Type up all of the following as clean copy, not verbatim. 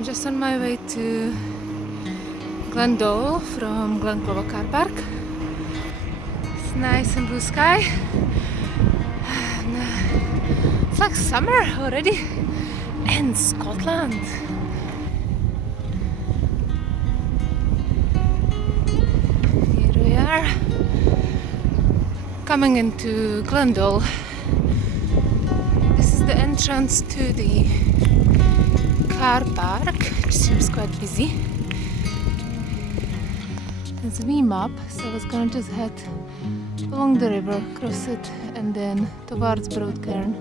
I'm just on my way to Glendale from Glenclover Car Park. It's nice and blue sky. And, it's like summer already in Scotland. Here we are, coming into Glendale. This is the entrance to the car park, which seems quite busy. There's a wee map, so I was gonna just head along the river, cross it, and then towards Broadcairn.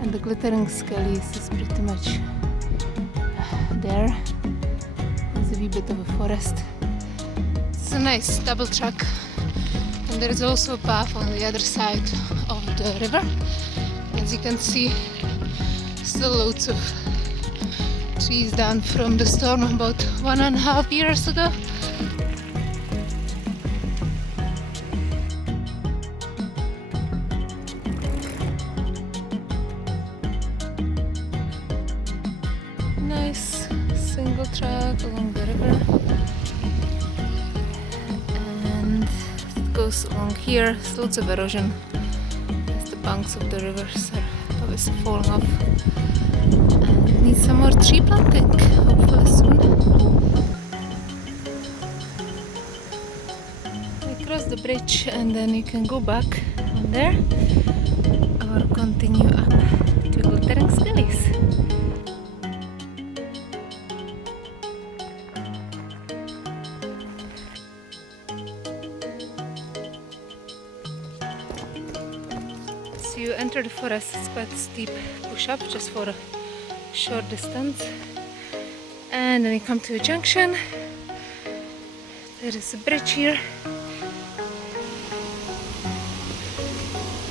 And the glittering Skellies is pretty much there. There's a wee bit of a forest. It's a nice double track, and there is also a path on the other side of the river. As you can see, still loads of trees down from the storm about 1.5 years ago. Nice single track along the river, and it goes along here. There's lots of erosion as the banks of the rivers are obviously falling off. Need some more tree planting, hopefully soon. We cross the bridge and then you can go back on there or continue up to glittering Skellies. So you enter the forest, it's quite a steep push up just for a short distance, and then you come to a junction. There is a bridge here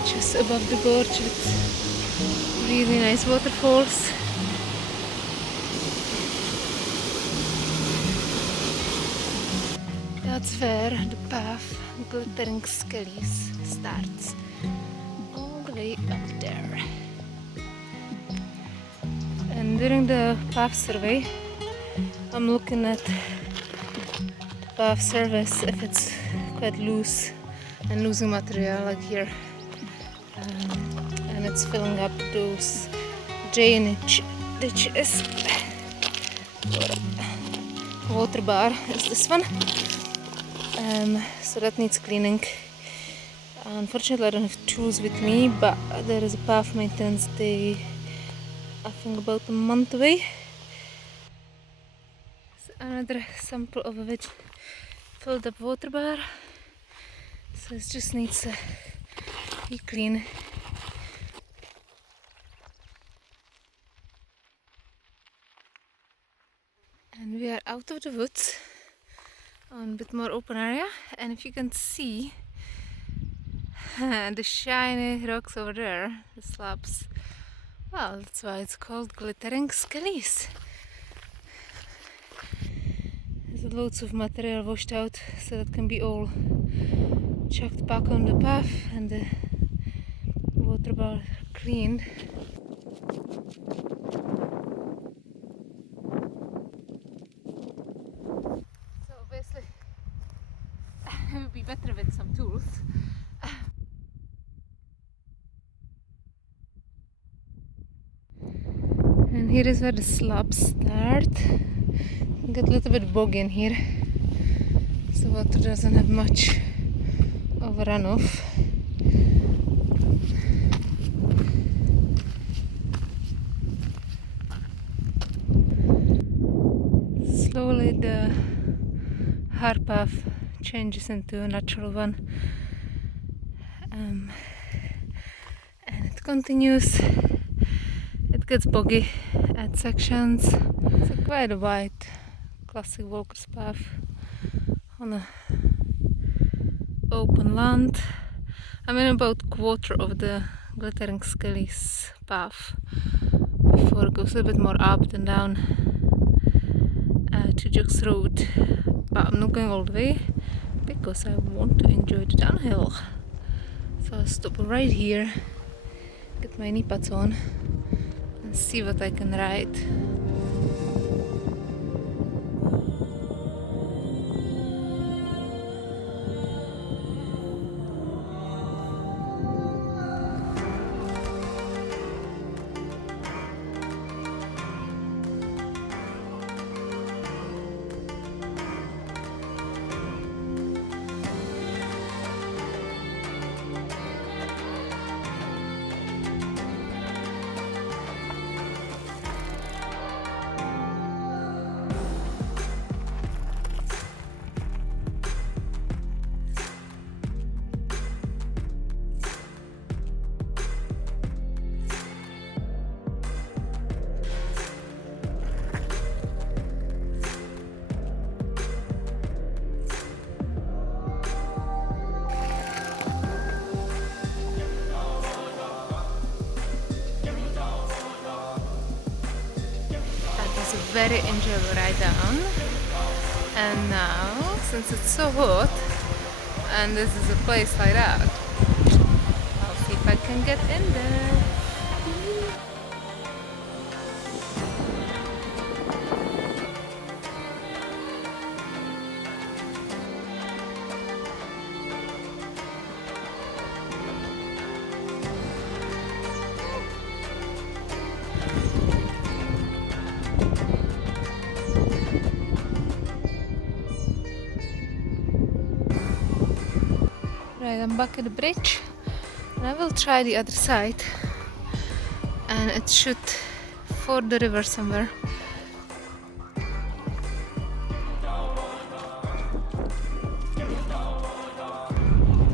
just above the gorge with really nice waterfalls. That's where the path glittering Skellies starts, all the way up there. And during the path survey, I'm looking at the path surface if it's quite loose and losing material, like here, and it's filling up those drainage ditches. Water bar is this one, so that needs cleaning. Unfortunately, I don't have tools with me, but there is a path maintenance day, I think about a month away. It's another sample of a filled up water bar, so it just needs to be clean. And we are out of the woods on a bit more open area, and if you can see the shiny rocks over there, the slabs, well, that's why it's called glittering Skellies. There's loads of material washed out, so that can be all chucked back on the path and the water bar cleaned. So obviously it would be better with some tools. And here is where the slabs start. You get a little bit boggy in here, so the water doesn't have much of a runoff. Slowly the hard path changes into a natural one, and it continues. It gets boggy at sections. It's quite a wide classic walker's path on a open land. I'm in about quarter of the glittering Skellies path before it goes a little bit more up and down to Jock's Road, but I'm not going all the way because I want to enjoy the downhill. So I'll stop right here, get my knee pads on and see what I can ride. very enjoyable ride down. And now, since it's so hot, and this is a place like that, I'll see if I can get in there. Right, I'm back at the bridge and I will try the other side, and it should ford the river somewhere.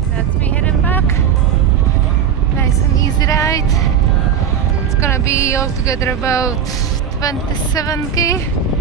That's me heading back. Nice and easy ride. It's gonna be altogether about 27k.